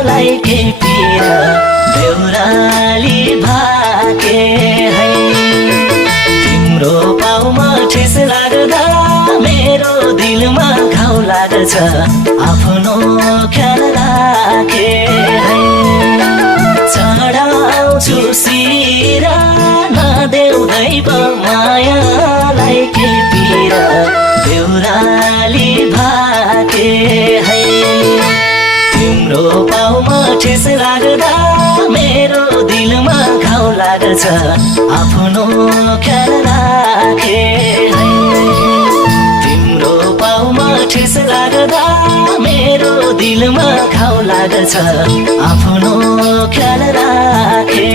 मायालाई के पीरा बेहुराली भाके है तिम्रो पाउमा ठेस लाग्दा मेरो दिलमा घाउ लाग्छ आफ्नो ख्याल राखे है चढाउँछु सिरा नदेऊ दैव मायालाई के पीरा बेहुराली भाके है तिम्रो पाउमा ठेस लाग्दा मेरो दिलमा घाउ लाग्छ आफ्नो ख्याल राखे है तिम्रो पाउमा ठेस लाग्दा मेरो दिलमा घाउ लाग्छ आफ्नो ख्याल राखे